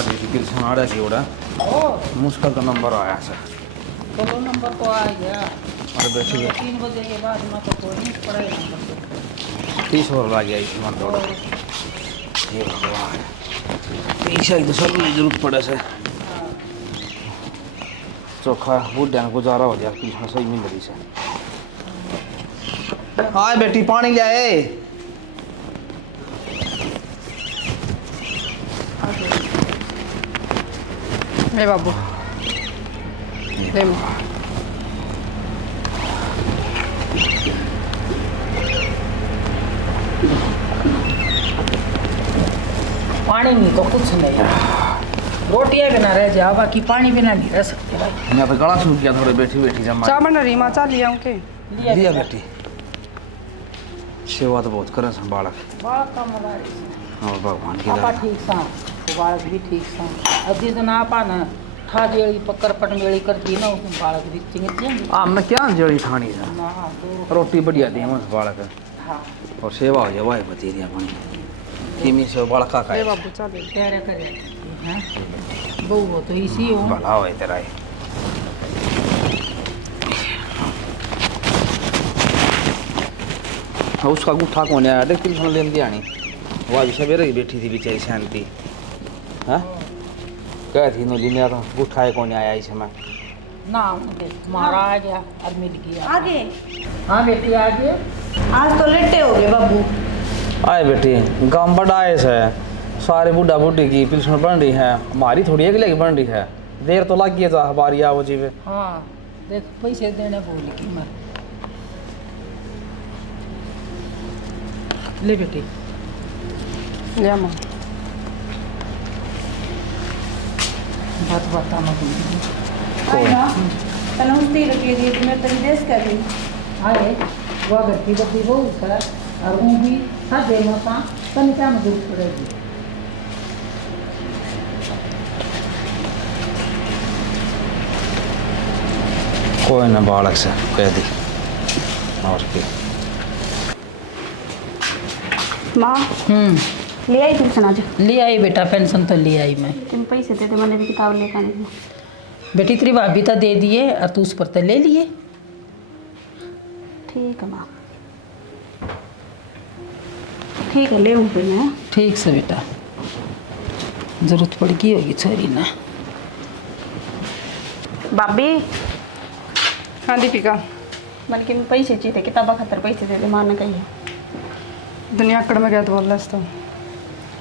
मार दी थी किल आड़ा की ओड़ा मुश्किल का नंबर आया सर चलो नंबर तो आ गया। और बैठी 3 बजे के बाद मैं तो कोई नहीं पड़ा नंबर 30 और ला गया इस मन तो। दौड़ ये भगवान पैसा ही तो सब में जरूरत पड़े से चोखा बुढ़िया गुजारा हो गया पीछा सही मिल रही से हाँ बेटी पानी ले आए ले बाबू ले पानी नहीं तो कुछ नहीं, रोटियां बिना रह जा, बाकी पानी बिना नहीं रह सकते भाई। मैं तो गला सूख गया थोड़े बैठी बैठी जमा चाह बना रही माँ, चाह लिया हूँ के लिया बेटी सेवा तो बहुत करे बालक बड़ा कम रही और भगवान की आपा दया। ठीक सा बालक भी ठीक सा। अब जिस दिन आपा ना ठा जेड़ी पकड़ पटमेड़ी करती ना उसमें बालक भी चिंगती आ मैं क्या जड़ी खानी था ना तो रोटी बढ़िया दी मस बालक हाँ और सेवा हो जाए वाह बती दिया पानी किमी से बालक का ले खाए बाबू चाह ले कह रहे करे हैं बहू हो तो इसी हो। भला हो तेरा ही हाँ, उसका गुठा कौन आया देख तुम लेन दिया नहीं वो अभी सवेरे ही बैठी थी बेचारी शांति हाँ क्या थी नोली मेरा तो गुठा है कौन आया इस समय ना उनके महाराज और मिल गया आगे हाँ बेटी आगे आज तो लेटे हो गए बाबू। आए बेटी गाँव बड़ा आए से सारे बुढ़ा बुढ़ी की पिलसन बन रही है हमारी थोड़ी एक लेके बन रही है देर तो लग गई था हमारी आओ जी पे हाँ देख पैसे देने बोल की मैं ले बेटी ले माँ बात बता मत पहले उस तीर के लिए तुम्हें तो विदेश कर रही आए वो अगर की बदी वो सर और वो भी हर दे मता तन क्या में दूर पड़ेगी कोई ना बालक से कह दी और क्या माँ ले आई ट्यूशन आज। ले आई बेटा पेंशन तो ले आई मैं। तुम पैसे दे दे, मैंने भी किताब लेकर आनी थी। बेटी तेरी भाभी तो दे दिए और तू उस पर तो ले लिए। ठीक है माँ, ठीक है ले हूँ फिर मैं। ठीक से बेटा जरूरत पड़गी होगी छोरी ना। भाभी हाँ दीपिका मैंने कि पैसे चाहिए, किताबा खातर पैसे दे दे, माँ ने कही है। दुनिया अकड़ में गया तो बोल रहा है तो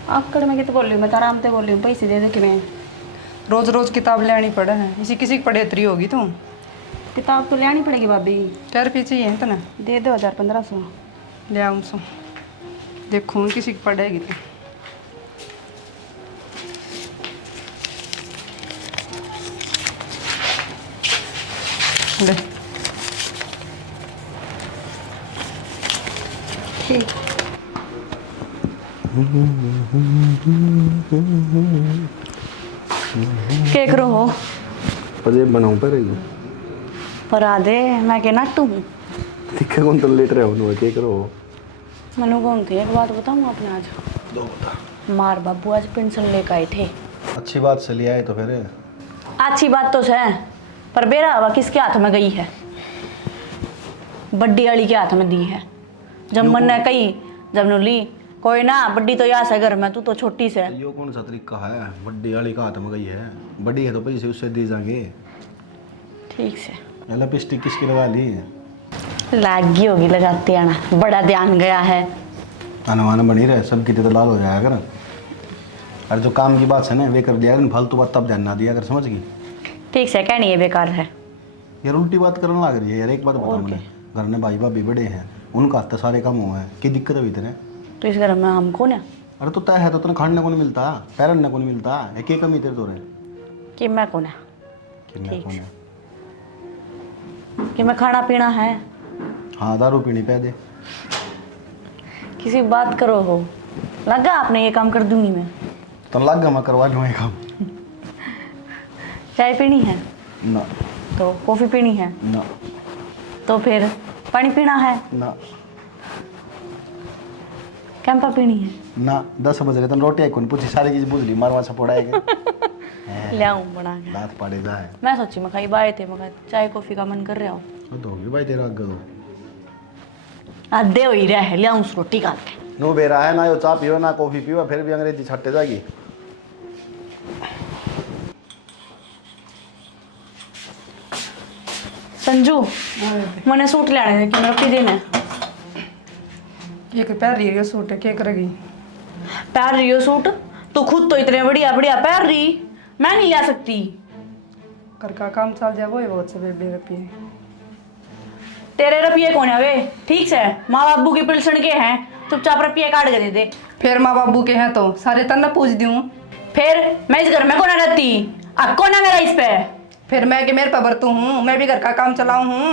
आकड़ में तो बोल रही हूँ, मैं तो आराम से बोल रही हूँ, पैसे दे दे कि मैं रोज रोज किताब लेनी पड़े है, इसी किसी की पढ़ेतरी होगी तो किताब तो लेनी पड़ेगी भाभी। क्या रुपये चाहिए तो ना दे दो 1500। ले आऊँ सो देखूँ किसी की पढ़ेगी तो ले ठीक क्या करो हो अजय बनाऊं पर पर आधे मैं के नाटू हूँ। दिखे कौन तो लेट रहे हो क्या करो मनु कौन थे, एक बात बताऊँ आपने आज दो बता। मार बाबू आज पेंशन लेकर आए थे। अच्छी बात से लिया है तो फिर अच्छी बात तो है, पर बेरा हवा किसके हाथ में गई है? बड्डी वाली के हाथ में दी है। जब मन ने कही जब नु ली कोई ना, बड्डी तो यहाँ से घर में, तू तो छोटी से। यो कौन सा तरीका है? बड्डी वाली का हाथ में गई है, बड़ी है तो पैसे उससे दी जाएंगे। ठीक से लिपस्टिक किसकी लगा ली? लागी होगी लगाते आना, बड़ा ध्यान गया है। अनुमान बनी रहे सबकी तो लाल हो जाएगा कर। और जो काम की बात है ना वे कर दिया, फालतू बात तब ध्यान ना दिया कर, समझ गई? ठीक से कहनी है बेकार है यार, उल्टी बात करने लग रही है यार। एक बात बताओ, मैंने घर में भाई भाभी बड़े हैं, उनका हाथ सारे काम हुए हैं, की दिक्कत है इतने? तो इस घर में हमको ना अरे तो तय है तो तुमने खाने को नहीं मिलता, पैरन को नहीं मिलता, एक एक कमी तेरे तो रहे कि मैं कौन है, कि मैं कौन है? कि मैं खाना पीना है। हाँ दारू पीनी पै दे। किसी बात करो हो लगा आपने, ये काम कर दूंगी मैं। तो लग गया मैं करवा लूँ ये काम। चाय पीनी है ना तो कॉफ़ी पीनी है ना तो फिर पानी पीना है, ना कैंपा पीनी है ना। 10 बज रहे तो रोटी आई कौन पूछी, सारी चीज़ बुझ ली, मारवा से पड़ा है ले आऊं बना के। दांत पाड़े जाए मैं सोची मैं खाई बाए थे मैं चाय कॉफी का मन कर रहा हो वो तो होगी भाई तेरा अग्गे तो आधे हो ही रहा है ले आऊं रोटी काट के। नो बेरा है ना यो चाय पियो ना कॉफी पियो फिर भी अंग्रेजी छट्टे जाएगी। संजू मैंने सूट लेने थे कि मेरा पी देना एक पैर रही है सूट क्या करेगी? पहन रही हो सूट तू खुद तो इतने बढ़िया बढ़िया पहन रही मैं नहीं ला सकती। घर का काम चल जाए वो ही बहुत से बेबे रुपये। तेरे रुपये कौन है वे ठीक से माँ बाबू की पिलसन के हैं चुपचाप रुपये काट के दे दे। फिर माँ बाबू के हैं तो सारे तन्ना पूछ दूँ। फिर मैं इस घर में कौन रहती अब कौन है मेरा इस पे। फिर मैं कि मेरे पे बरतू हूँ मैं भी घर का काम चलाऊँ हूँ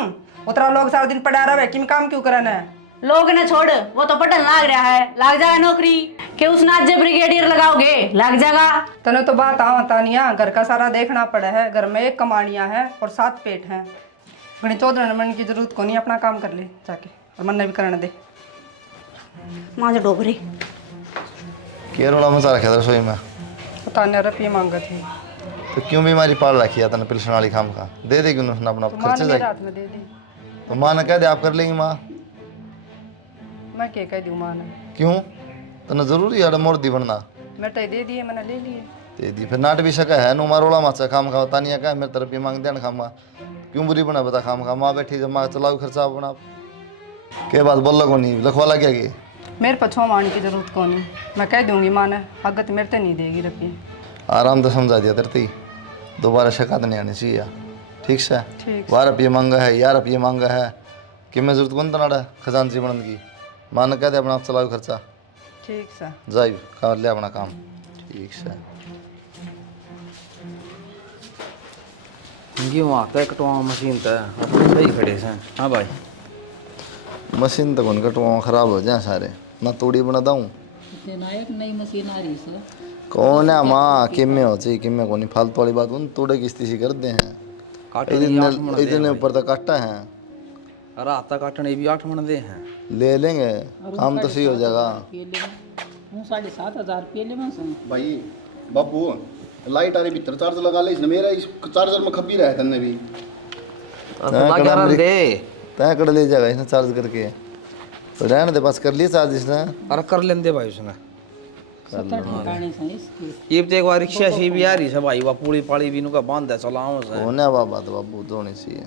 उतना लोग सारा दिन पड़ा रहा है कि मैं काम क्यों करना है। लोग ने छोड़ वो तो पटन लाग रहा है लाग जाएगा नौकरी कि उस नाच ब्रिगेडियर लगाओगे लग जाएगा। तने तो बात तानिया घर का सारा देखना पड़ा है घर में 1 कमानियाँ है और 7 पेट हैं घनी 14 मन की जरूरत को नहीं अपना काम कर ले जाके और मन भी करने दे। माँ जो डोबरी क्या रोड़ा मचा रखा था रसोई में तानिया रुपये मांगा थी तो क्यों बीमारी पाल रखी है तने पिलसन वाली खाम का दे देगी उन्होंने अपना तो माँ खर्चे ने मेरे जाएगी हाथ में दे दी। तो माँ ने कह दे आप कर लेंगी माँ मैं क्या कह दूँ माँ ने क्यों तने जरूरी है मोर्दी बनना मैं तो दे दिए मैंने ले लिए। दे दी फिर नाट भी सका है नुमा रोड़ा माचा खाम खा तानिया का मेरे तरफ मांग देन खामा क्यों बुरी बना बता खाम खा माँ बैठी जब माँ चलाओ खर्चा अपना के बात बोल को नहीं लखवा लग गया मेरे पर 6 मानी की जरूरत को नहीं मैं कह दूंगी माँ ने अगत मेरे तो नहीं देगी रुपये। आराम से समझा दिया तेरे दोबारा शिकायत नहीं आनी चाहिए ठीक से ठीक 12 रुपये मांगा है 11 रुपये मांगा है कि मैं जरूरत कौन तना खजानची बनने की माँ ने कह दे अपना आप चलाओ खर्चा ठीक सा जाइए कर ले अपना काम ठीक से क्यों आता है कटवा मशीन तो अपने सही खड़े से। हाँ भाई मशीन तो कौन कटवा खराब हो जाए सारे ना तोड़ी बना दूँ एक नई मशीन आ रही सर कौन है माँ किम्मे हो चाहिए किम्मे को नहीं फालतू वाली बात उन तोड़े किस्ती सी कर दे हैं इतने ऊपर तक काटा है रात तक काटने भी 8 मन दे हैं ले लेंगे काम तो सही हो जाएगा। 7,500 रुपये ले मैं भाई बापू लाइट आ रही भीतर चार्ज लगा ले इसने मेरा इस चार्जर में खबी रहा है तन्ने भी तय कर ले जाएगा इसने चार्ज करके तो रहने दे पास कर लिए चार्ज इसने अरे कर लेंदे भाई उसने 70 ठिकाने से इसके ये तो एक बार रिक्शा सी भी आ रही है भाई वह पूरी पाड़ी भी का बांध है चलाओ से होने बाबा तो बाबू तो होनी चाहिए।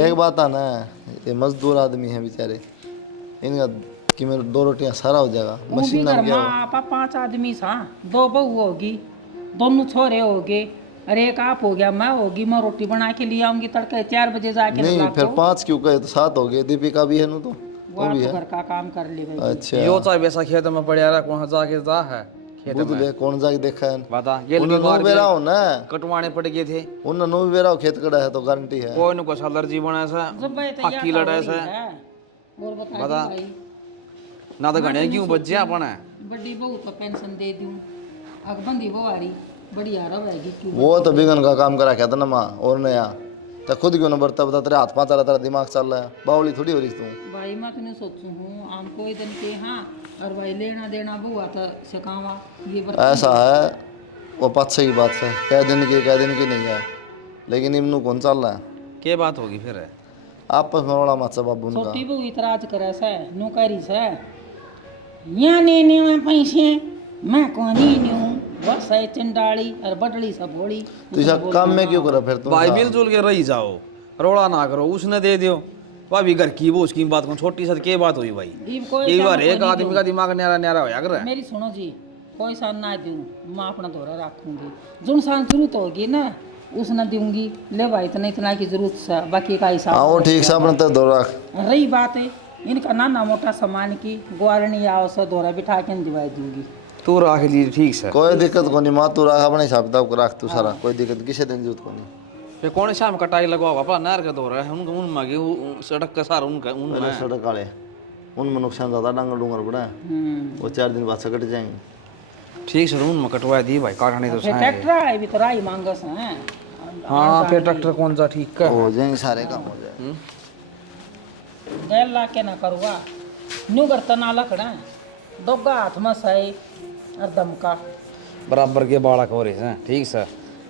एक बात है ना ये मजदूर आदमी है बेचारे इनका कि मेरे 2 रोटियां सारा हो जाएगा मशीन ना क्या आपा 5 आदमी सा 2 बहू होगी दोनों छोरे होगे अरे एक आप हो गया मैं होगी मैं रोटी बना के लिए आऊंगी तड़के 4 बजे जाके नहीं फिर 5 क्यों कहे तो 7 हो गए दीपिका भी है ना तो वो भी घर का काम कर ले भाई। अच्छा यो चाहे वैसा खेत में पड़े रहा कौन जाके जा है खेत बुध ले कौन जाके देखा है बता गेल उन्हें नो बेरा हो ना कटवाने पड़ गए थे उन्हें नो बेरा हो खेत कड़ा है तो गारंटी है कोई न कुछ एलर्जी बना सा जब भाई पक्की लड़ाई से और बता बता भाई ना तो घने क्यों बच जा अपना बड़ी बहू को पेंशन दे दूं अकबंदी बुआरी बड़ी आराम रहेगी क्यों वो तो बिगन का काम करा क्या था ना माँ और नया तो खुद क्यों ना बढ़ता बता तेरे हाथ पाँच चला तेरा दिमाग चल रहा है बावली थोड़ी हो रही तू भाई मैं तो नहीं सोचू हूँ आम कोई दिन के हाँ और भाई लेना देना बुआ तो सकावा ये ऐसा है वो पाछे की बात है कह दिन की नहीं है लेकिन इमनू कौन चल रहा है के बात होगी फिर आपस में बड़ा मचा बाबू उनका छोटी बहू इतराज करे से नौकरी से यहाँ लेने में पैसे मैं कौन ही नहीं हूँ बस है चिंडाली और बटड़ी सब बोली तो इसा काम में क्यों करा फिर तुम भाई मिलजुल के रही जाओ रोड़ा ना करो उसने दे दियो भाभी घर की वो उसकी बात को छोटी सा के बात हुई भाई एक बार एक आदमी का दिमाग न्यारा न्यारा होया कर मेरी सुनो जी कोई सान ना दूँ मैं अपना दौरा रखूंगी जुन सान जरूरत होगी ना उसने दूंगी ले भाई इतना की जरूरत से बाकी का हिसाब हाँ वो ठीक से अपने तक दौरा रही बात है इनका नाना मोटा सामान की ग्वारणी आओ से दौरा बिठा के दिवाई दूंगी तू रख ली ठीक से कोई दिक्कत को नहीं माँ तू रख अपने हिसाब किताब रख तू सारा कोई दिक्कत किसी दिन जरूरत को नहीं फिर कौन शाम कटाई लगवाओ अपना नहर का दौरा है उन मांगे सड़क का सारा उनका पहले सड़क वाले उनमें नुकसान ज़्यादा डांगर डूंगर पड़ा है वो 4 दिन बाद से कट जाएंगे ठीक से उन में कटवा दी भाई काटने तो फिर ट्रैक्टर है भी तो राई मांगस हैं हाँ फिर ट्रैक्टर कौन सा ठीक का हो जाएंगे सारे काम हो जाएंगे गैल ला के ना करूँगा न्यू बर्तन आला खड़ा दोगा हाथ में सही और दमका बराबर के बालक हो रहे हैं, ठीक से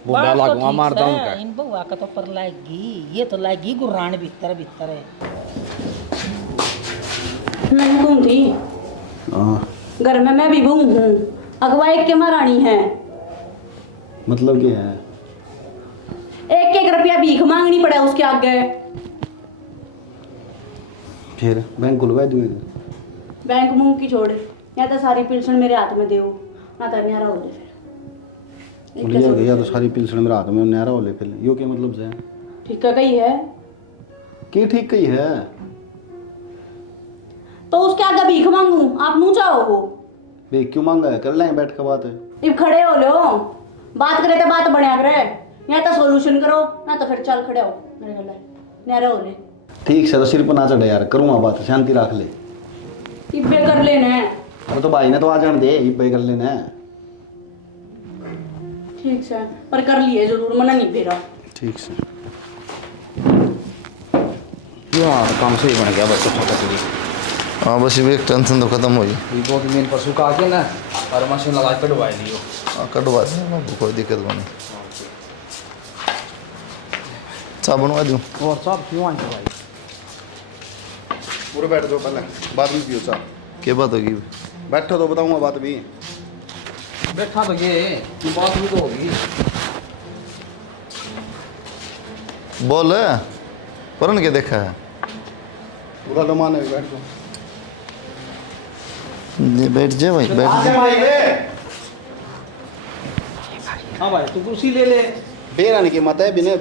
बूढ़ा बात तो लागूंगा ठीक मार से, दूंगा। इन बउआ का तो पर लाएगी, ये तो लाएगी गुरान भीतर भीतर है। मैं कौन थी हाँ, घर में, मैं भी बहू हूँ, अगवाई के महारानी है। मतलब क्या है? एक एक रुपया भीख मांगनी पड़े उसके आगे। फिर बैंक खुलवा दूंगे। बैंक मुंह की छोड़, या तो सारी पेंशन मेरे हाथ में देओ, ना तो न्यारा हो जाए फिर। बोलिए गया तो सारी पिलसण मेरे हाथ में नहरा हो ले, फिर यो क्या मतलब से? ठीक है कही है की ठीक कही है? तो उसके आगे भीख मांगू, आप मुँह चाहो हो? बे क्यों मांगा है? कर लेंगे बैठ के बात है। इब खड़े हो लो, बात करे तो बात बढ़िया करे, या तो सोल्यूशन करो, ना तो फिर चल खड़े हो मेरे गले, न्यारा हो ले। ठीक से तो सिर पर ना चढ़े यार, करूँगा बात, शांति रख ले। इब्बे कर लेना है। अरे तो भाई ने तो आ जान दे, इब्बे कर लेना है। ठीक से पर कर लिए जरूर, मना नहीं फेरा। ठीक से यार काम सही बन गया बस छोटा सी। हाँ बस ये एक टेंशन तो खत्म हो गई। ये 2-3 दिन पर सुखा के ना और मशीन लगा के कटवा लियो। हाँ कटवा दें, कोई दिक्कत नहीं। चाय बनवा दूँ? और सब क्यों आए भाई? पूरे बैठ जाओ, पहले बात भी पियो चाह। क्या बात होगी? बैठो तो बताऊंगा बात भी। बैठा तो ये बात भी तो होगी। बोल परन के देखा है? पूरा लो माने, बैठ जाओ। ये बैठ जा भाई, बैठ जा। हाँ भाई तू कुर्सी ले ले। बेरानी की मत है बिने।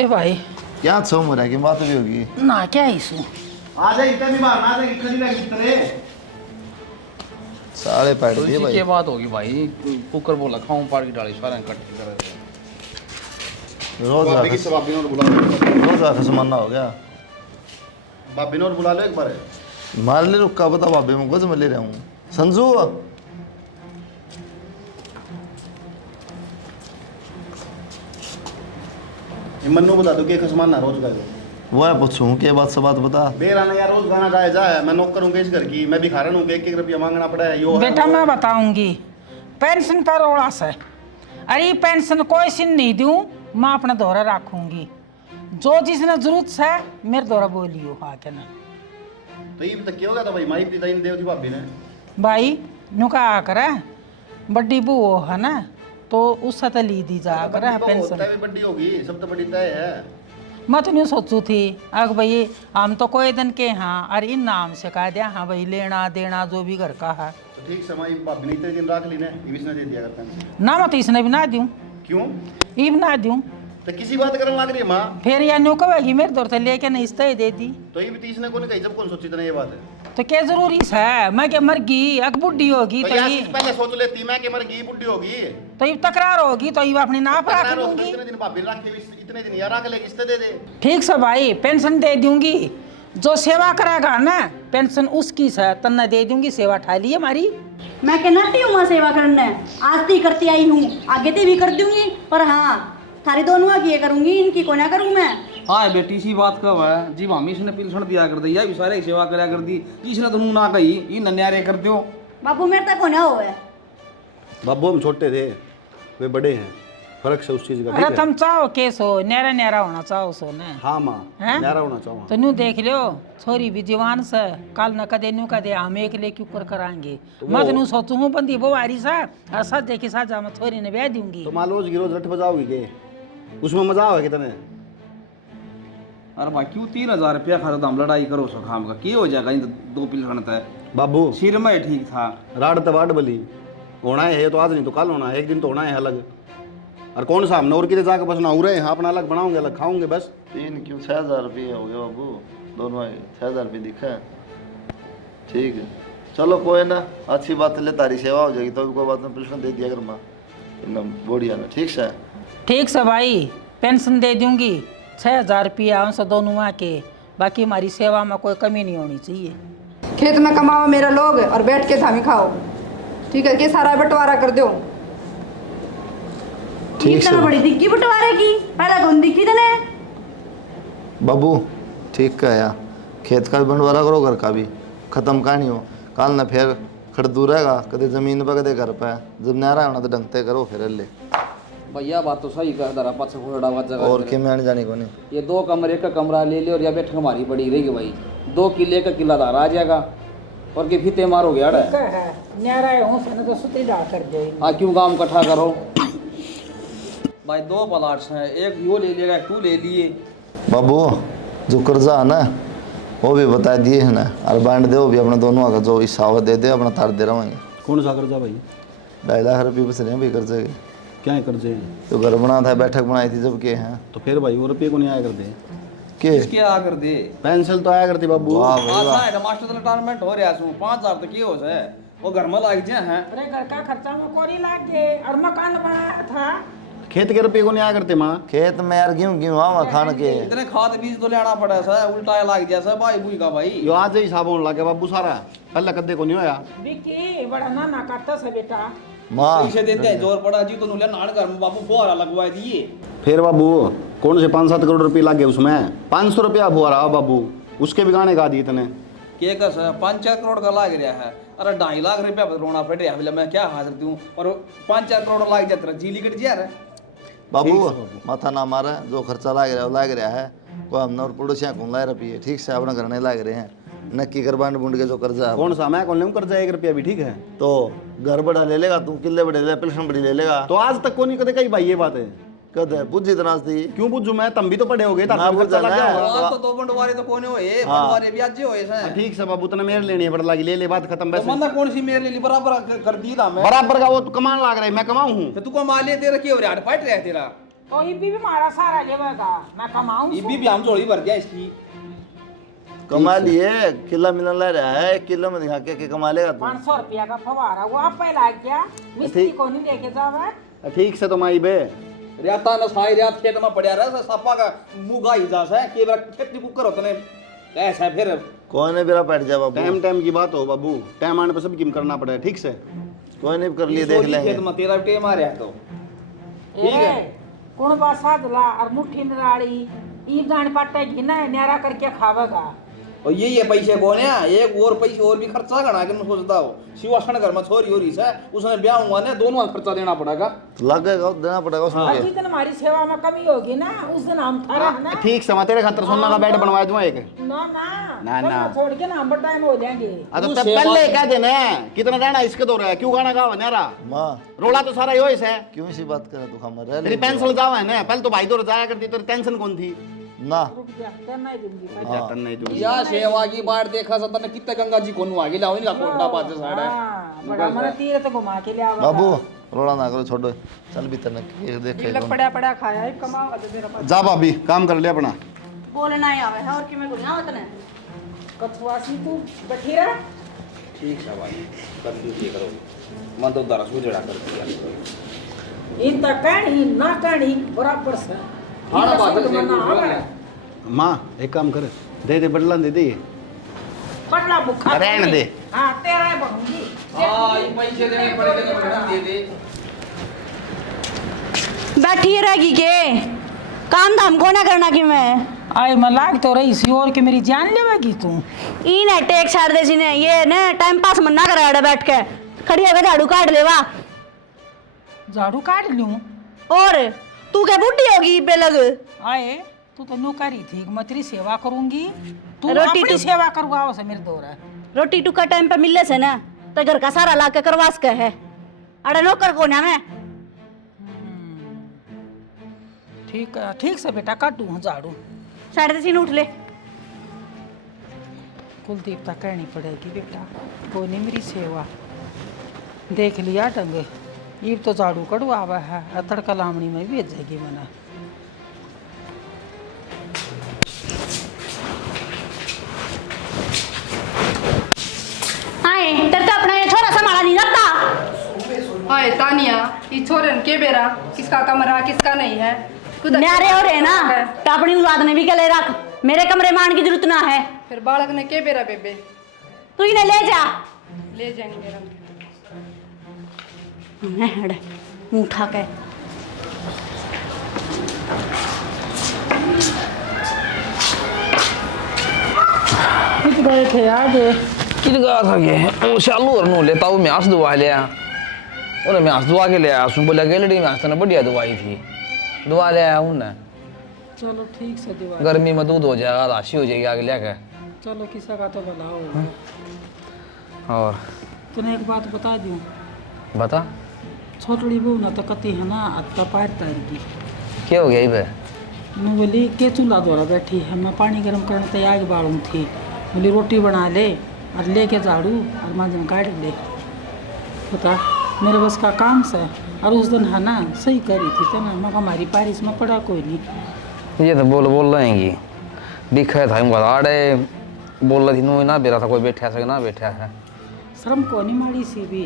ए भाई क्या छो मरा की बात भी होगी। ना क्या इशू? आ जा, इतना भी बाहर ना जा, खड़ी रह कितने। साले पैट तो दिए इसी भाई। की बात होगी भाई। कुकर बोला खाऊं पाड़ की डाली सारा कट के कर। रोज भाभी की सब भाभी ने और बुला लो। रोज आके समाना हो गया। भाभी ने और बुला लो एक बार। मार ले रुका बता भाभी मैं कुछ में ले रहा हूँ संजू। ये मन्नू बता दो कि खसमान ना रोज का। वो है पूछूं क्या बात से बात बता। बेराना यार रोज गाना जाए जाए, मैं नौकर हूँ इस घर की, मैं भिखारन हूँ, 1-1 रुपया मांगना पड़ा है। यो है, बेटा वो मैं है। बताऊंगी, पेंशन पर ओड़ा से, अरे पेंशन कोई सिन नहीं दूं, मैं अपना दौरा रखूंगी, जो जिसने जरूरत है मेरे दौरा बोलियो हाँ क्या ना। तो ये तक क्या हो गया था भाई, माई पिता इन देव थी भाभी ने। भाई नु कहा करे बड्डी बू है ना, तो उससे तो ली दी जा करे तो पेंशन। होता भी बड्डी होगी, सब तो बड़ी तय है। मैं तो नहीं सोचू थी अग भाई हम तो कोई दिन के हाँ, अरे इन नाम से कह दिया हाँ भाई लेना देना जो भी घर का है तो ठीक समय भाभी ने इतने दिन रख ली ने, ये इसने दे दिया करता है। ना, मैं तो इसने भी ना दूं, क्यों? ये भी ना दूं, तो किसी बात करने लग रही है माँ। फिर या नु कहेगी मेरे दौर से लेके नहीं इससे दे दी, तो ये भी तीस ने कौन कही, जब कौन सोची था ये बात है। तो क्या जरूरी है मैं क्या मर गई अग बुढ़ी होगी तो तो यार ये इससे पहले सोच लेती मैं कि मर गई बुढ़ी होगी। तो ये तकरार होगी तो ये अपनी नाप रख तकरार होगी, लूंगी। इतने दिन भाभी रख के इतने दिन यार रख ले, किस्ते दे दे। ठीक से भाई पेंशन दे दूंगी, जो सेवा करेगा ना पेंशन उसकी है तन्ना दे दूंगी, सेवा ठा ली हमारी। मैं कहनाती हूँ वहाँ सेवा करने, आज भी करती आई हूँ, आगे ते भी कर दूंगी, पर हाँ थारी दोनों की ये करूंगी, इनकी को ना करूँ मैं। हाँ बेटी सी बात कब है जी, मामी इसने पिलसण दिया कर दी या सारे सेवा करा कर दी, इसने तो मुंह ना कही ये नन्यारे कर दो। बाबू मेरे तक होना हो है। बाबू हम छोटे थे, वे बड़े हैं, फर्क से उस चीज का। अरे तुम चाहो केस हो न्यारा न्यारा होना चाहो सो ने, हाँ माँ, हैं? न्यारा होना चाहूँ। तो न्यू देख लियो छोरी भी जवान से, कल न कदे न्यू कदे हम एक ले क्यों कर कराएंगे। मैं तो न्यू सोचू हूँ बंदी वो वारी सा और सच देखी साजा मैं छोरी ने ब्याह दूंगी। तो मान रोज की रोज रट बजाओगी के, उसमें मजा आवे कितने। अरे भाई क्यों 3000 रुपया खर्च हम लड़ाई करो सो खाम का की हो जाएगा, इन 2 पिलसण तय बाबू सिर में ठीक था। राड तो वाड बली होना है, तो आज नहीं तो कल होना है, एक दिन तो होना है अलग। और कौन सा हमने और किधर जाकर बसना हो रहे हैं, अपना अलग बनाओगे अलग खाओगे बस। 3 क्यों 6000 रुपये हो गए बाबू, दोनों आए 6000 रुपये दिखा है। ठीक है चलो कोई ना, अच्छी बात है, ले तारी सेवा हो जाएगी तो भी कोई बात नहीं, पेंशन दे दिया कर माँ एकदम बढ़िया ना। ठीक है ठीक से भाई पेंशन दे दूंगी 6000 रुपया हमसे दोनों माँ के, बाकी हमारी सेवा में कोई कमी नहीं होनी चाहिए। खेत में कमाओ मेरा लोग और बैठ के धामी खाओ, ठीक है कि सारा बंटवारा कर दो। ठीक इतना से बड़ी दिक्की बंटवारे की, पहले कौन दिक्की देने। बाबू ठीक का यार, खेत का भी बंटवारा करो, घर का भी खत्म का नहीं हो, कल ना फिर खड़दू रहेगा, कदे जमीन पे कदे घर पे। जब न्यारा होना तो ढंगते करो फिर ले। भैया बात तो सही कर दरा पास घोड़ा जगह और कि मैं जाने को नहीं। ये 2 कमरे का कमरा ले ले और या बैठ हमारी पड़ी रहेगी भाई। 2 किले का किलादार आ जाएगा और के फीते मारोगे यार। है न्यारा हूँ सन तो सुती डाल कर जाएगी। आ क्यों काम इकट्ठा करो भाई। 2 प्लाट्स हैं, एक यो ले लेगा, एक तू ले लिए। बाबू जो कर्जा है ना वो भी बता दिए है ना, और बांट दे वो भी अपने दोनों का जो हिस्सा दे दे, अपना तार दे रहा हूँ। कौन सा कर्जा भाई? 2.5 लाख रुपये बच रहे हैं भाई कर्जे के। क्या है कर्जे हैं? तो घर बना था, बैठक बनाई थी जब के हैं तो फिर भाई वो रुपये को नहीं आया करते? के इसके आ कर दे पेंसिल तो आया करती बाबू। वाह भाई वाह। आसा है मास्टर रिटायरमेंट हो रहा है 5000 तक की हो से वो घर में लाग जाए हैं। अरे घर का खर्चा में कोरी लाग गए और मकान बनाया था। खेत के रुपये को नहीं आया करते माँ? खेत में यार गेहूँ आवा खान के। इतने खाद बीज तो लेना पड़ा सर, उल्टा लाग जाए सर भाई बुई का भाई। यो आज ही हिसाब होने लगा बाबू सारा, पहले कद्दे को नहीं होया। विकी बड़ा ना करता से बेटा। माँ पैसे देते हैं जोर पड़ा जी तो नुले नाड़ घर में बाबू फुहारा लगवा दिए। फिर बाबू कौन से 5-7 करोड़ रुपये लगे उसमें? 500 रुपया फुहारा बाबू, उसके भी गाने गा दिए इतने। के का सर 5-4 करोड़ का लाग रहा है। अरे 2.5 लाख रुपया रोना पड़ रहा है, बोले मैं क्या हाजिर दूं और 5-4 करोड़ लाग जाता जी लिकट जा रहा है। बाबू माथा ना मारा, जो खर्चा लाग रहा है वो लाग रहा है। कोई हमने और पड़ोसियाँ घूम लाए रुपये ठीक से अपना घर नहीं लाग रहे हैं। नक्की कर बांट बूंद के जो कर्जा है। कौन सा मैं कौन कर्जा 1 रुपया भी ठीक है। तो घर बड़ा ले लेगा तू, किले बड़े ले लेगा, पेंशन बड़ी ले लेगा। तो आज तक को नहीं कदे कही भाई ये बात है। कदे बुझी तरह थी क्यों पूछू मैं? तुम भी तो पढ़े हो गए ना बुझा ना। आज तो 2 बंटवारे तो कोने होए, बंटवारे भी आज होए से। ठीक से बाबू तने मेरे लेनी है पड़ लगी, ले ले बात खत्म। तो वैसे मंदा कौन सी मेरे लिए बराबर कर दी था मैं। बराबर का वो तो कमान लाग रहा है, मैं कमाऊं हूं। तो तू को माले तेरा की हो रहा है, फाइट रहा है तेरा। तो ये भी मारा सारा लेवेगा, मैं कमाऊं। ये भी हम जोड़ी भर दिया इसकी। कमा लिए किला मिलन ले रहा है, 1 किलो में दिखा के कमा लेगा तू। 500 रुपया का फवारा वो आप पे लाग गया, मिस्त्री को नहीं लेके जावे। ठीक से तो माई बे रेता न साई रेत खेत में पड़या रहा सपा का मुगा ही जा से के बार खेती बुक करो तने ऐसा फिर कोई नहीं बेरा बैठ जा बाबू। टाइम टाइम की बात हो बाबू, टाइम आने पर सब किम करना पड़ेगा ठीक से। कोई नहीं कर लिए देख लेंगे। खेत में तेरा टेम आ रहा है तो ठीक है। कौन बात साधला और मुट्ठी नराड़ी ई गान पाटे घिना न्यारा करके खावेगा। और ये पैसे कौन है? एक और पैसे और भी खर्चा करना कि मैं सोचता हूँ शिवासन घर में छोरी हो रही है, उसने ब्याह हुआ ने दोनों खर्चा देना पड़ेगा। तो लगेगा देना पड़ेगा उसमें। जिस दिन हमारी सेवा में कमी होगी ना उस दिन हम थारा है ना। ठीक से मैं तेरे खातर सोना का बेड बनवा दूं एक। ना ना, ना ना। छोड़ के ना हम टाइम हो जाएंगे। तो तब पहले कह देना कितना गाना इसके दो रहा है, क्यों गाना गावा न्यारा? माँ रोला तो सारा यो है। क्यों इसी बात करे तू? हम रह तेरी पेंसिल जावा है ना, पहले तो भाई दो जाया करती, तेरी टेंशन कौन थी? ना रुक जा करना ही दूंगी। जटन नहीं दूंगी। या सेवा की बात देखा सता ने कितने गंगा जी को नुआ के लाओ इनका कोटड़ा बाज साइड है। हाँ, बड़ा मन तीर्थ घुमा के ले आवा। बाबू रोड़ा ना करो, छोड़ो चल भीतर न देख ये लग पड़ा खाया है, कमाओगा तो तेरा जा भाभी काम कर ले अपना। बोलना ही आवे है और कि मैं को ना वतन कथवासी तू बैठी रहा। ठीक है भाई कर लीजिए करो, मन तो उधर सुजड़ा कर दिया। इन तक कहानी ना कहानी बराबर से हाँ, बात है, मना आवे। माँ एक काम कर, दे दे बदला दे दे। पटला भूखा रहने दे। हाँ तेरा ही बनूंगी। हां ये पैसे देने पड़ेंगे तो बड़ा दे दे। बैठी रहेगी के काम धाम को ना करना कि मैं आए मैं लाग तो रही सी और के मेरी जान लेवेगी तू। ई ने टेक छाड़ दे सी ने ये ने टाइम पास मन्ना कर बैठ के खड़ी होकर झाड़ू काट लेवा। झाड़ू काट लूं और तू क्या बुढ़ी होगी बेलग? आए तू तो नौकरी थी मैं तेरी सेवा करूंगी, तू रोटी अपनी तो- सेवा करवाओ से मेरे दोरा। रोटी टुका टाइम पे मिलने से ना तो घर का सारा ला के करवास के है। अरे नौकर को ना मैं ठीक से बेटा काटू झाड़ू। साढ़े 3 उठ ले। कुलदीप तक करनी पड़ेगी बेटा, कोई नहीं मेरी सेवा देख लिया ढंग। ये तो झाड़ू कड़वावा है, तड़का लामणी में भेजेगी मना। आए तेरे तो अपना ये छोरा संभाला नहीं जाता। हाय तानिया, ये छोरन के बेरा किसका कमरा किसका नहीं है? खुद न्यारे हो रहे ना तो अपनी औलाद ने भी गले रख, मेरे कमरे मान की जरूरत ना है। फिर बालक ने के बेरा बेबे तू इन्हें ले जा। ले जाएंगे मेरा। मुंह उठा के कुछ गए थे आज किलगा था के वो चालू और नो लेता हूँ म्यास दवा लिया उन्हें म्यास दवा के लिया सुन बोला गैलरी म्यास तो बढ़िया दवाई थी दवा ले आया उन्हें चलो ठीक से दिवा गर्मी में दूध हो जाएगा राशि हो जाएगी आगे लेके चलो किसी का तो भला हो। और तूने एक बात बता दूं, बता छोटड़ी बहू ना तो कती है ना अत्ता पार तार की। क्या हो गया ये मैं बोली के चूल्हा द्वारा बैठी है, मैं पानी गर्म करने तैयार बाड़ू थी, बोली रोटी बना ले और लेके झाड़ू और मांजन काट ले। पता मेरे बस का काम से। और उस दिन है ना सही करी थी तो ना मैं हमारी बारिश में पड़ा कोई नहीं। ये तो बोल रहेंगी दिखा था हमको आड़े बोल रही थी ना बेरा था कोई बैठा है ना बैठा है शर्म को नहीं माड़ी सी भी।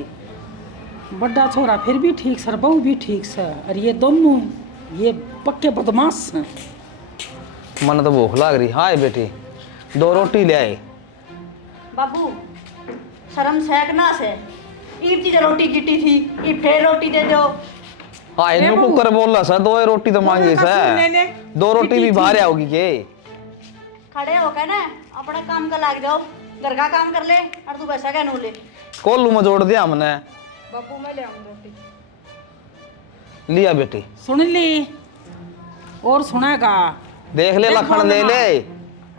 बड़ा छोरा फिर भी ठीक सर, बहू भी ठीक से, और ये दोनों ये पक्के बदमाश हैं। मन तो भूख लग रही। हाँ बेटी 2 रोटी ले आए। बाबू शर्म सेकना से ईब चीज रोटी गिटी थी ई फिर रोटी दे दो। हाँ इनको कुकर बोल रहा सर 2 रोटी तो मांगी ले ले। सर 2 रोटी भी बाहर आओगी के खड़े होकर ना अपना काम का लाग जाओ, घर का काम कर ले और तू पैसा क्या नू ले। कोल्लू में जोड़ दिया हमने। बाबू मैं ले आऊँ रोटी। लिया बेटी सुन ली और सुनेगा। देख ले लखन ले ले।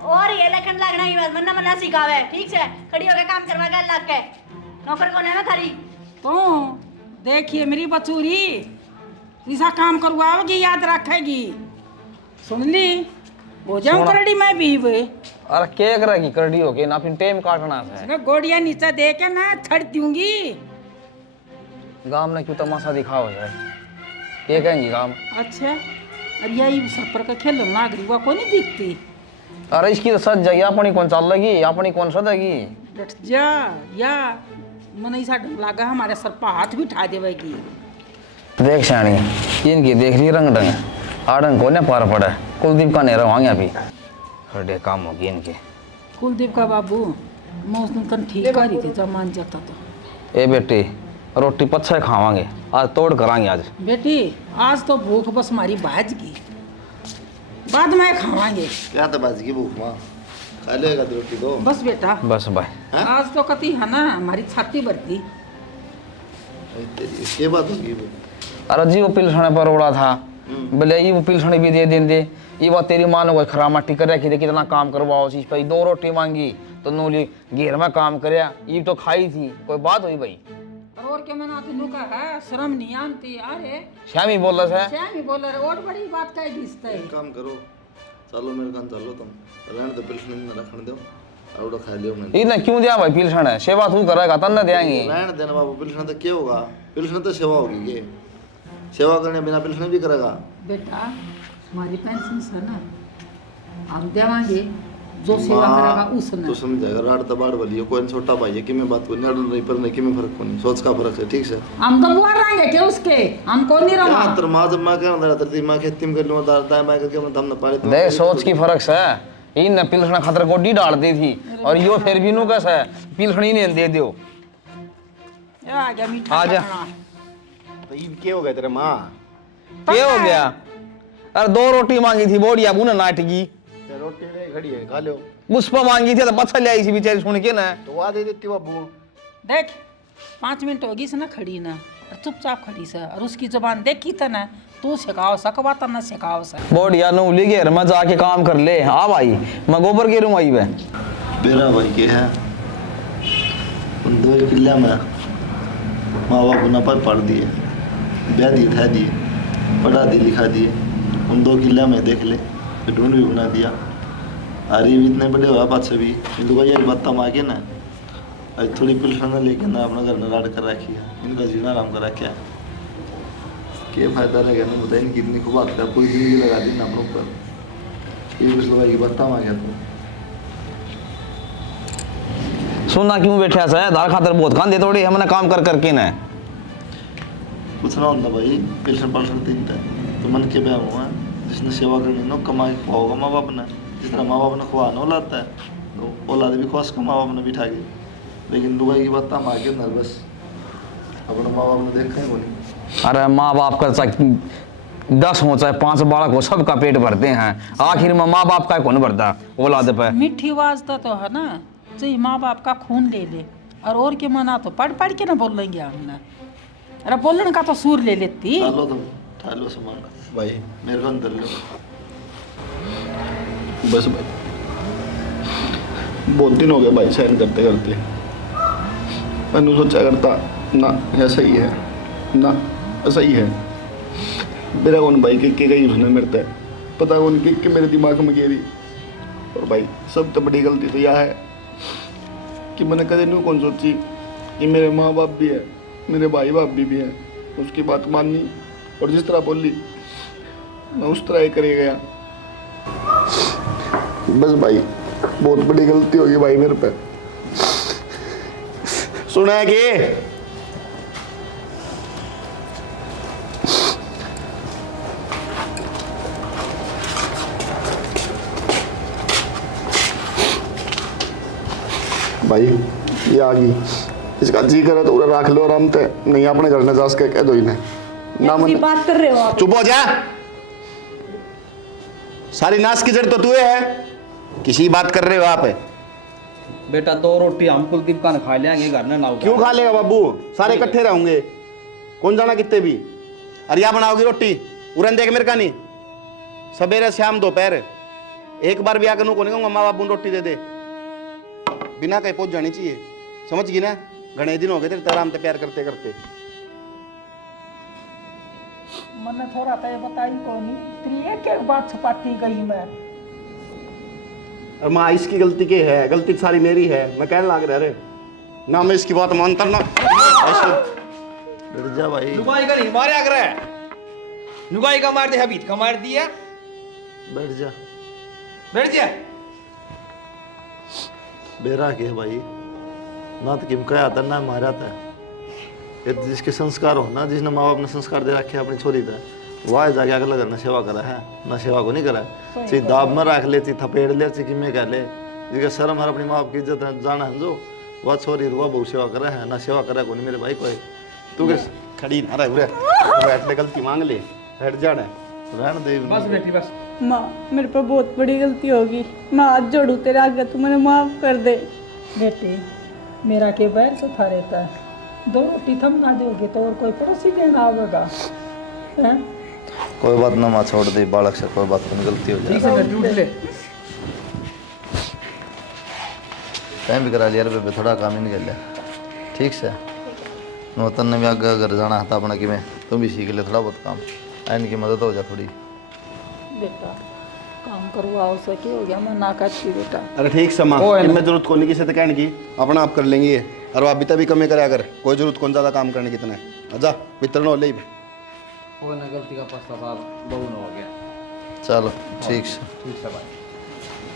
और ये लखन लगना ही बस मन्ना मन्ना सिखावे ठीक से, खड़ी होकर काम करवा के लग के नौकर कौन है ना थारी। तो देखिए मेरी बचूरी ऐसा काम करवाओगी याद रखेगी। सुन ली हो जाऊं करड़ी मैं भी वे अरे क्या करेगी करड़ी होके ना फिर टाइम काटना है। गोड़िया नीचे दे के ना छड़ दूंगी। गांव में क्यों तमाशा दिखाओ है क्या कहेंगी गांव। अच्छा अरे यही सफर का खेल नागरी हुआ को नहीं दिखती। अरे इसकी तो सज जाएगी अपनी कौन चल लगी अपनी कौन सदेगी। डट जा या मन ऐसा ढंग लगा हमारे सर पर हाथ भी उठा देवेगी। देख शानी इनकी देख रही रंग ढंग आड़ंग को न पार पड़ा कुलदीप का नेरा वहाँ भी हरडे काम होगी इनके। कुलदीप का बाबू मैं उस दिन तन ठीक कर रही थी जब मान जाता तो। ए बेटी रोटी पच्छे खावांगे आज तोड़ करांगे आज। बेटी आज तो भूख बस हमारी बाज गई, बाद में खावांगे। क्या तो बाजी की भूख माँ खा लेगा तो रोटी दो बस बेटा बस भाई आज तो कती है ना हमारी छाती भरती। ये बात होगी वो। अरे जी वो पिलसने पर उड़ा था बोले ये वो पिलसने भी दे देंगे ये बात तेरी माँ ने कोई खराब मट्टी कर रखी थी कितना काम करवाओ चीज पर 2 रोटी मांगी तो नूली घेर में काम करे ये तो खाई थी कोई बात हुई भाई। और क्या मैंने तेनू का है शर्म नहीं आती। अरे श्यामी बोल रहा है श्याम ही बोल रहे और बड़ी बात कह घिसते एक काम करो चलो मेरे खान चलो तुम रहने तो पिलसन में रखने दो और खा लियो मैंने। इन्हें क्यों दिया भाई पिलसन है सेवा तू करेगा तब न देंगे। रहने देना बाबू पिलसन तो क्या होगा पिलसन तो सेवा होगी ये सेवा करने बिना पिलसन भी करेगा। बेटा हमारी पेंशन से ना हम देवांगे जो सेवा करेगा उसने। तो समझेगा रात तबाड़ वाली कोई छोटा भाई है कि मैं बात को नड़ नहीं पर नहीं कि मैं फर्क को नहीं सोच का फर्क है ठीक से। हम तो बुआ रहेंगे क्या उसके हम कौन नहीं रहा। क्या माँ जब माँ क्या अंदर तरती माँ खेती में कर लूँ दाएं बाएं करके मैं दम न पाले देख सोच की फर्क है इन पिलसना खतर गोडी डाल दी थी और यो फिर भी नु कैसा है पिलसनी ने दे दियो। आ गया मीठा आ जा। खाना। तो ये क्या हो गया तेरे माँ क्या हो गया। अरे 2 रोटी मांगी थी बोड़िया बुन नाटगी रोटी ले खड़ी है खा लो। मुझपा मांगी थी तो पत्थर ले आई थी बेचारी सुन के ना। तो वहाँ दे देती बाबू। देख 5 मिनट होगी से ना खड़ी ना और चुपचाप खड़ी से और उसकी जुबान देखी था ना तू सिखाओ सकवा तो ना सिखाओ सा। बोड़िया नूली घेर में जाके काम कर ले। हाँ भाई मैं गोबर गिरूँ आई वे मेरा भाई के है उन 2 किले में माँ बाप न पर पढ़ दिए ब्याह दी था दिए पढ़ा दी लिखा दिए उन 2 किले में देख ले ढूंढ भी बना दिया। अरे भी इतने बड़े हुआ पाछे भी इनको भैया बत्ता माँ के ना आज थोड़ी पिलसन लेके ना अपना घर में राड कर रखी है इनका जीना आराम कर रखा है। क्या फायदा लगा ना बताइए कितनी खूब बात है पूरी जिंदगी लगा दी ना अपने ऊपर ये पिछले भाई की बत्ता माँ गया तो सुनना क्यों बैठा सा दाल खातर बहुत खान दे थोड़ी हमने काम कर करके ना कुछ ना होता भाई पिलसन पलसन 3 था तो मन के ब्याह हुआ जिसने सेवा करनी नो कमाई खुआओगा माँ बाप ने जिस तरह माँ बाप ने खुआ ना लाता है तो औलाद भी खुश का माँ बाप ने बिठा के लेकिन दुबई की बात हम आगे नर्वस अपने माँ बाप ने देखा ही वो नहीं। अरे माँ बाप का चाहे 10 हो चाहे 5 बालक हो सबका पेट भरते हैं आखिर में माँ बाप का कौन भरता औलाद पे। मीठी आवाज तो है ना चाहे माँ बाप का खून ले ले और के मना तो पढ़ पढ़ के ना बोल लेंगे हमने। अरे बोलने का तो सूर ले लेती। लो तुम ठा लो सामान भाई मेरे को अंदर लो। बस भाई, बहुत दिन हो गए भाई सहन करते करते। मैंने सोचा करता ना ऐसा ही है, ना ऐसा ही है। मेरा कौन भाई के गई उसने मेरे तय पता कौन के मेरे दिमाग में गेरी। और भाई सब तो बड़ी गलती तो यह है कि मैंने कदे नहीं कौन सोची कि मेरे माँ बाप भी है, मेरे भाई बाप भी है। उसकी बात माननी और जिस तरह बोली मैं उस तरह ही करे गया। बस भाई बहुत बड़ी गलती होगी भाई मेरे पे। सुना है कि भाई ये आ गई, इसका जी करे तो उरा रख लो आराम ते, नहीं अपने घर में जा के कह दो इन्हें ना। ऐसी बात कर रहे हो आप? चुप हो जा, सारी नाश की जड़ तो तू है, किसी बात कर रहे हो आप? बेटा 2 रोटी हम कुलदीप का खा लेंगे घर में ना। क्यों खा लेगा बाबू, सारे इकट्ठे रहेंगे, कौन जाना कितने भी। अरे या बनाओगी रोटी उड़न देख मेरे का नहीं, सवेरे शाम दोपहर एक बार भी आकर को नहीं कहूँगा माँ बाबू रोटी दे दे, बिना कहीं पहुंच जानी चाहिए, समझ गई ना। घने दिन हो गए तेरे आराम से प्यार करते करते। मैंने थोड़ा तो बताई कौन तेरी एक एक बात छुपाती गई मैं। और माँ इसकी गलती के है, गलती सारी मेरी है, मैं कहने लग रहा रे ना, मैं इसकी बात मानता ना। डर जा भाई। लुगाई का नहीं मारे आकर है, लुगाई का मार दिया, बीत का मार दिया। बैठ जा बैठ जा। बेरा के भाई ना तो किम कहा था ना मारा था। ये जिसके संस्कार हो ना, जिसने माँ बाप ने संस्कार दे रखे अपनी छोरी था, वह जाके अगला घर ना सेवा करा है, ना सेवा को नहीं करा है। ची दाब में रख ले, ची थपेड़ ले, ची किमें कह ले, जिसका शर्म हर अपनी माँ बाप की इज्जत है जाना है जो, वह छोरी रुआ बहुत सेवा करा है, ना सेवा करा को नहीं मेरे भाई कोई। तू के खड़ी ना रह बैठ ले, गलती मांग ले, बैठ जाना रहन दे। बस बेटी बस। माँ मेरे पर बहुत बड़ी गलती होगी, मैं हाथ जोड़ू तेरे आगे, तू मुझे माफ़ कर दे। बेटे मेरा के बैर से था रहता है, 2 रोटी थम ना दोगे तो और कोई पड़ोसी देना आवेगा हैं? कोई बात ना माँ, छोड़ दे बालक से, कोई बात नहीं, गलती हो जाए। ठीक से बेटी उठ ले। टाइम भी करा लिया बेबे, थोड़ा काम ही निकल लिया। ठीक से नूतन ने भी आगे घर जाना था अपना कि मैं, तुम भी सीख ले थोड़ा बहुत काम, इनकी मदद हो जाए थोड़ी। बेटा काम करवाओ सके हो गया, मैं ना करती बेटा। अरे ठीक समा, मैं जरूरत को नहीं किसी से कहने की, अपना आप कर लेंगे। और आप भी तभी कमी करे, अगर कोई जरूरत कौन ज्यादा काम करने की इतना है। जा मित्र नो ले वो ना गलती का पछतावा बहु न हो गया। चलो ठीक से। ठीक है भाई,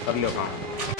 कर लियो काम।